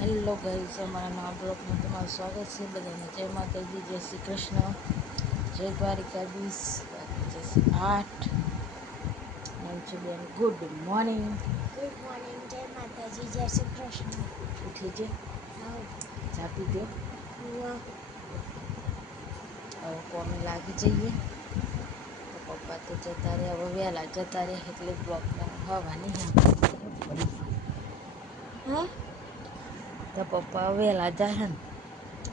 Hello guys, અમારા નવા બ્લોગમાં તમારું સ્વાગત છે. બધાને જય માતાજી, જય શ્રી કૃષ્ણ, જય દ્વારિકાધીશ. વાગી જશે 8. એમ છે બેન, ગુડ મોર્નિંગ. ગુડ મોર્નિંગ, જય માતાજી, જય શ્રી કૃષ્ણ. ઉઠી છે? આવ ચા પીધો? વાહ હવે કોમે લાગી જઈએ. તો પપ્પા તો જતા રહે, હવે વહેલા જતા રહે એટલે બ્લોગમાં હવાની હા તો પપ્પા વહેલા જાય ને,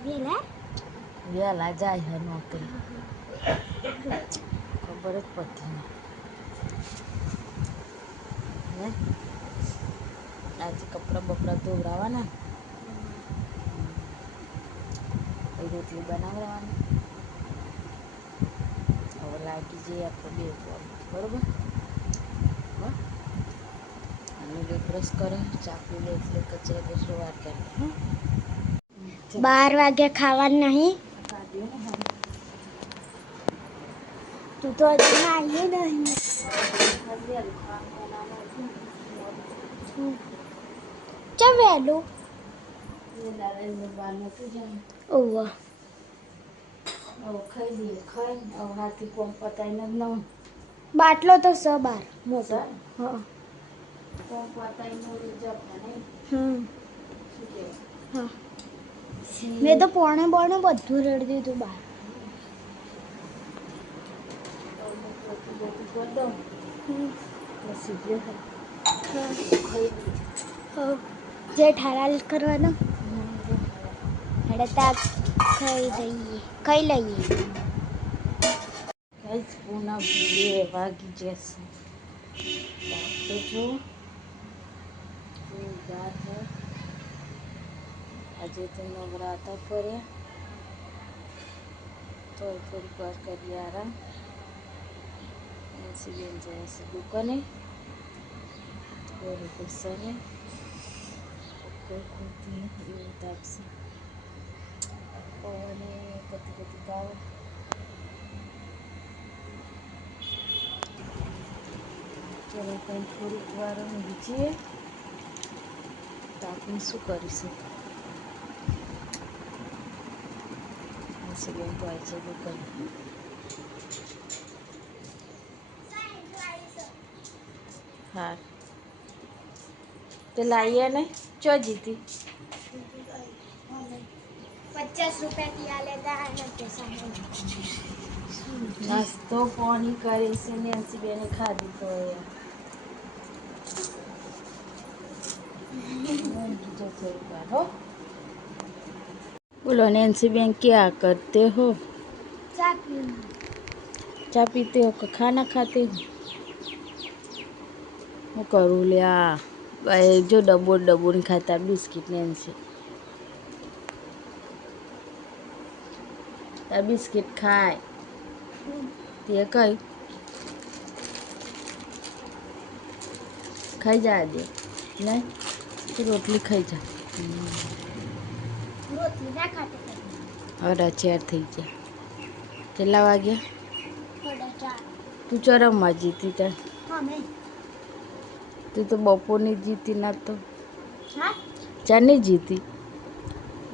વેલા વહેલા જાય હે નોકરી. ખબર જ પડતી ને. ને આજે કપડાં બપડા ધોવડાવવાના ને, રોટલી બનાવવાની. હવે લાગી જઈએ આપણે બે કોમ, બરાબર? હા, અને બે બ્રશ કરે, ચા પી લે એટલે કચરા કચરો વાર કરે. હા, 12 વાગે ખાવાનું નહીં. કાઢ્યો ને હવે તું તો હજી નાહી નહીં. વહેલું ખાવાનું બનાવવાનું હતું. ચા વહેલું એ દાદા બહાર નહોતું જવાનું. ઓવા હવે ખાઈ લઈએ, ખાઈને હવે હાથી કોમ પતાવીને જ નવ બાટલો તો સ બાર મોટો. સર હા કોમ પતાવીને જપના નહીં. હમ શું કહેવાય? હા સી મેં તો પોણે બધું રેડી દીધું બહાર. પોતું બોતું કરી દઉં હમ પછી જે હા ખાઈ લઈએ. હા જેઠાલાલ કરવાનો. જેઠાલાલ હેડે તાક ખાઈ લઈએ. ગાઈસ, પૂના 2 વાગી જશે. તો જો જોરદાર હે. આજે તો નવરાતા ફર્યા તો થોડીક વાર કરી આરામ. બેન જાય છે દુકાને, બરોબર સને કોઈ ખોતી એવું તાપશે. પવને કતી આવે. ચલો કંઈ થોડીક વાર ઊંઘી જઈએ. તો આપણે શું કરીશું? બેન તો આવી છે દુકાને. હા, તે લાવીએ ને ચો જીતી. 50 રૂપિયાથી આ લેતા સામે નાસ્તો પાણી કરે છે ને બેને ખાધી તો ઊંઘી જો થોડીક વાર હો. बोलो नैन्सी बहन, क्या करते हो? ચા પીવું. चाय पीते हो कि खाना खाते हो? હું કરું લ્યા ભાઈ, જો ડબ્બો ને ખાતા બિસ્કિટ નૈન્સી. તાર બિસ્કિટ ખાય તે કઈ ખાઈ જા દે નહીં, રોટલી ખાઈ જા. રોટલી ના ખાતે હવે 4 થઈ ગયા. કેટલા વાગ્યા? 4:30. તું ચરમમાં જીતી તાર. હા મેં તું તો બપોરની જીતી ના તો હા ચારની જીતી.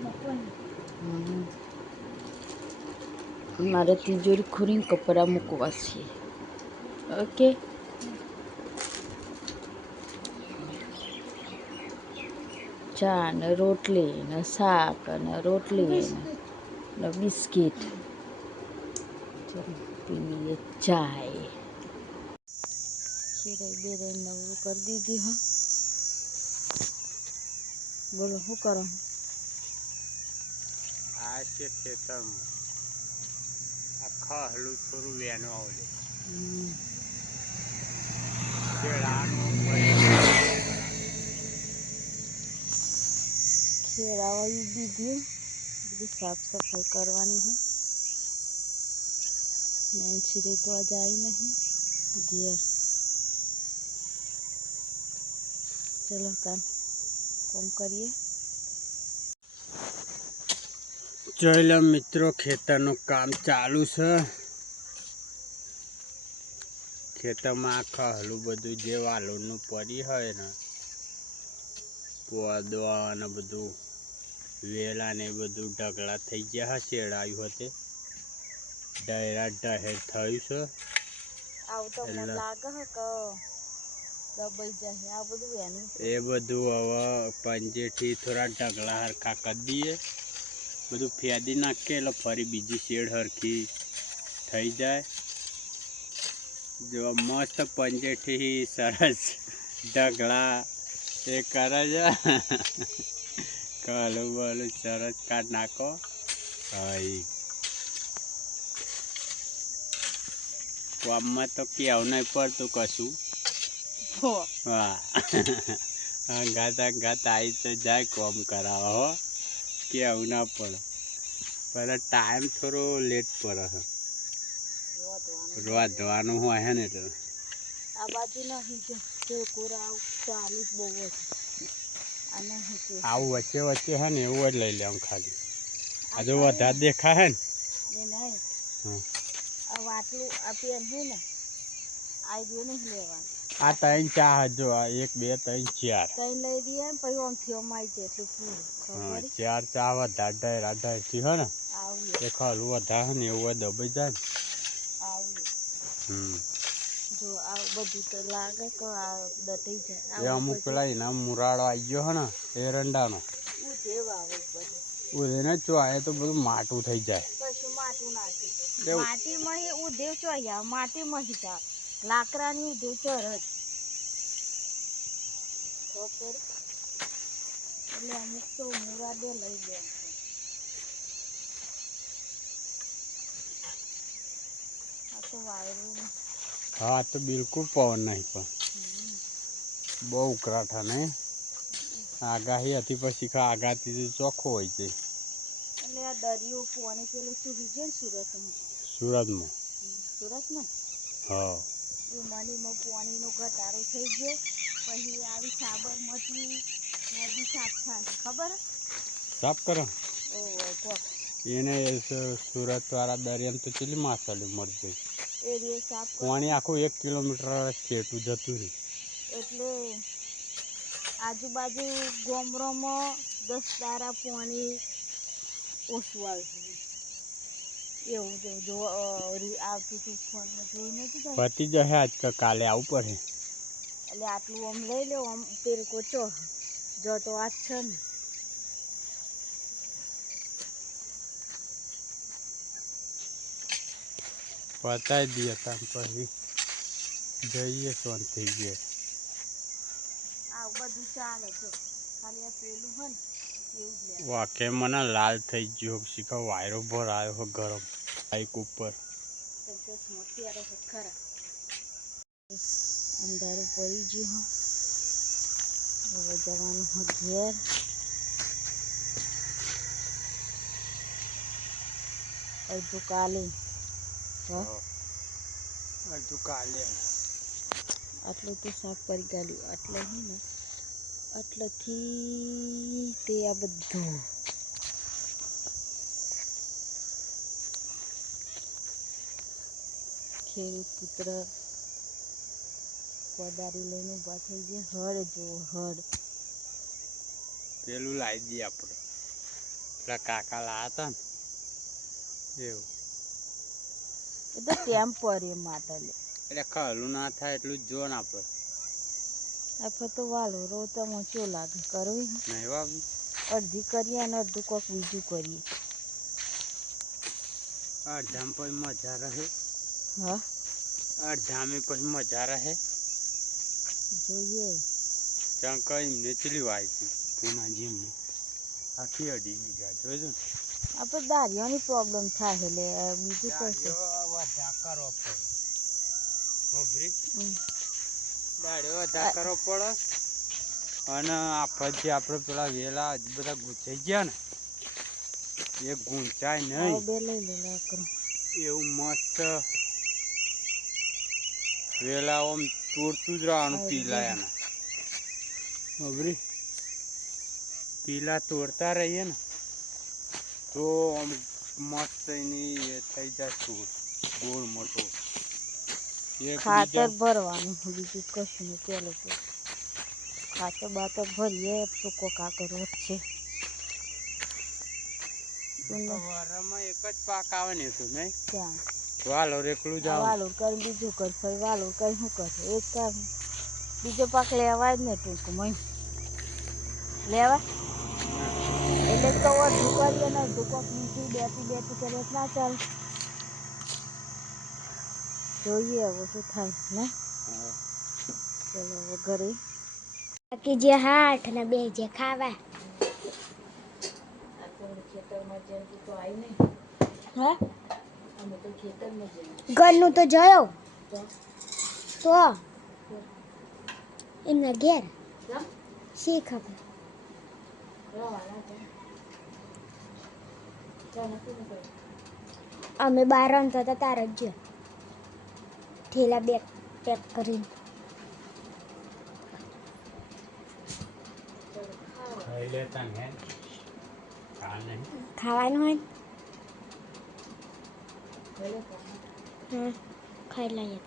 બપોરની મારે તિજોરી ખોરીને કપડાં મૂકવા છે. ઓકે. ચા ને રોટલી ને શાક અને રોટલી ને બિસ્કિટ. ચલો પી લઈએ ચાય. ખીરાઈ બેરાઈ નવરું કરી દીધી. હા, બોલો શું કરો? આ છે ખેતરમાં આખા હલું થોડું વેનું આવલે શેડાનું ખેડાવાયું દીધું, બધી સાફ સફાઈ કરવાની છે. નૈન્સી રે તો આજે આવી નહીં ઘેર. ચલો તાન કોમ કરીએ. ચલો મિત્રો, ખેતરનું કામ ચાલુ છે. ખેતરમાં આખા હલું બધું જે વાલોરનું પડી હોય ને પોદવા અને બધું વેલા ને બધું ઢગલા થઈ ગયા હશે શેડાયું હતે ડાયરા ઢહેર થયું છે આવું તો મને એટલે લાગે હે કે દબાઈ જાય આ બધું એનું એ બધું હવે પંજેથી થોડા ઢગલા હરખા કરી દઈએ બધું ફેદી નાખીએ એટલે ફરી બીજી શેડ હરખી થઈ જાય જો મસ્ત પંજેથી સરસ ઢગલા એ કરે છે કાલું બાલું સરસ કાઢ નાખો હા ગામમાં તો કેવું નહીં પડતું કશું હા અંગાત આવી તો જાય કોમ કરાવો કેવું ના પડે પણ ટાઈમ થોડો લેટ પડે રોધવાનું હોય હે ને એટલે આ બાજુ નહીં જો કોરા ચાલુ જ બહુ જ આ નહીં કે આવું વચ્ચે વચ્ચે હે ને એવું જ લઈ લેવું ખાલી આ જો ખાલી વધારે દેખાય હે ને ને નહીં હા આ વાટલું આ પેન છે ને આ જો નહીં લેવાનું આ ત્રણ ચાર જો આ 1 2 3 4 ત્રણ લઈ દઈએ ને પછી આમથી આમ આવી જાય એટલું પૂરું હા ખબર 4 ચા વધારે ડાયરાથી હે ને આવીએ એ ખાલું વધારે હે ને એવું દબાઈ જાય ને આવીએ હમ જો આ બધું તો લાગે કે આ દટાઈ જાય એ આવું અમુક પછી પેલા એના મુરાડો આવી ગયો હે ને એરંડાનો ઉધે વાવે પછી ઉધેને ચો એ તો બધું માટું થઈ જાય કશું માટી નાખી એવું માટીમાં ઉધેવ ચોયા માટીમાં હિસાબ લાકડાની ઉધેવ ચોર જ ખબર એટલે અમુક તો મુરાદે લઈ લે આ તો વાયરો હા તો બિલકુલ પવન નહીં પણ બહુ ઉકળાટા નહીં આગાહી હતી પછી આગાહી ચોખ્ખો હોય છે એટલે આ દરિયો પાણી પેલું શું છે ને સુરતમાં સુરતમાં સુરતમાં હા એ મનીમાં પાણીનો ઘટાડો થઈ ગયો પછી આવી સાબરમતી નદી સાફ થાય ખબર સાફ કરો ઓહો કોક એને સુરત વાળા દરિયામાં તો ચેટલી માછલી મળી એ રે સાફ કરો પાણી આખું 1 કિલોમીટર છેટું જતું રહ્યું એટલે આજુબાજુ ગોમરોમાં 10 દારા પાણી ઓછું આવ્યું એવું જો આવતું હતું ફોનમાં જોઈ નતું તો પતી જશે આજ તો કાલે આવવું પડે એટલે આટલું આમ લઈ લો આમ પેલ કોચો જો તો આ છે ને પતાવી દઈએ તાર પછી જઈએ શાંતિ ગયે આવું બધું ચાલે જો ખાલી આ પેલું હોય ને એવું જ લે વાકે મને લાલ થઈ ગયો શીખો વાયરો ભર આવ્યો ગરમ બાઈક ઉપર ચશ્મા પહેરો ખરા અંધારું પડી ગયું હવે જવાનું હોય ઘેર અડધું કાલે અડધું કાલે આટલું તો સાફ કરી કાઢ્યું આટલે છે ને આટલેથી તે આ બધું ખેડૂત પુત્ર કોદારી લઈને ઊભા થઈ ગયા હળ જુઓ હળ પેલું લાવી દઈએ આપણે પેલા કાકા લાવ્યા હતા ને એવું એ તો ટેમ્પરરી માટે લે એટલે ખાલું ના થાય એટલું જ જો ને આપણે આપણે તો વાલો રોતમાં શું લાગે કરવી નહીં વાવી અડધી કરીએ અને અડધું કોક બીજું કરીએ અડધામાં પછી મજા રહે હા અડધામાં પછી મજા રહે જોઈએ ચંક એમને ચેલી વાવી હતી પૂનાજી એમને આખી અડી ગયા જોઈજો ને આપણે દારિયાની પ્રોબ્લેમ થાય એટલે બીજું કશું વધા કરવો પડે દાડ્યો વધા કરવો પડે અને આપણે પેલા વેલા બધા ગુંચાઈ ગયા ને એ ગુંચાય આવો નહીં બે લઈ લે લાકડું એવું મસ્ત વેલા આમ તોડતું જ રહેવાનું આ પીલા બધું એના ખબરી પીલા તોડતા રહીએ ને તો આમ મસ્ત એની થઈ જાય છોડ ગોળ મોટો ખાતર ભરવાનું બીજું કશું નહીં પેલું તો ખાતર બાતર ભરીએ સૂકો કાકરો છે. વારામાં એક જ પાક આવે ને હતું નહીં ત્યાં વાલોર એકલું જ આવે. વાલોર કરી બીજું કર ફરી વાલોર કરી શું કરે એ જ કર બીજો પાક લેવાય જ ને ટૂંકમાં લેવા એટલે જ કહું અડધું કરીએ ને અડધું કોક બીજું બેઠી કરીએ ના ચાલે. જોઈએ હવે શું થાય ને. ચલો હવે ઘરે બાકી જે હાથ ને બે જે ખાવા. ખેતરમાં જેમ તો આવી નહીં હા અમે તો ખેતરમાં જઈએ ઘરનું તો જોયો તો એમના ઘેર શી ખબર અમે બહાર રમતા હતા તાર જ ગયો ઠેલા બે પેક કરીને. ખાઈ લેતા ને ખા નહીં ખાવાનું હોય હા ખાઈ લઈએ.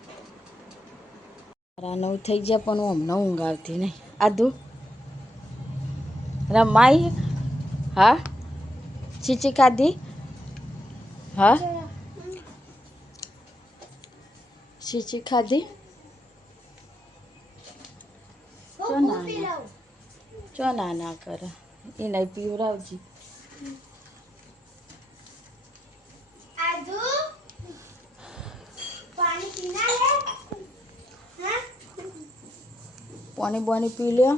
9 થઈ ગયા પણ હું હમણાં ઊંઘ આવતી નહીં. આધું રમાઈ હા ચીચી ખાધી હા ચીચી ખાધી ચો ના કરે એ નહીં પીવરાવજી. પાણી બાણી પી લ્યો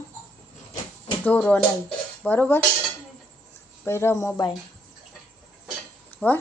ઢોરો નહીં બરોબર પછી રમો બાય હો.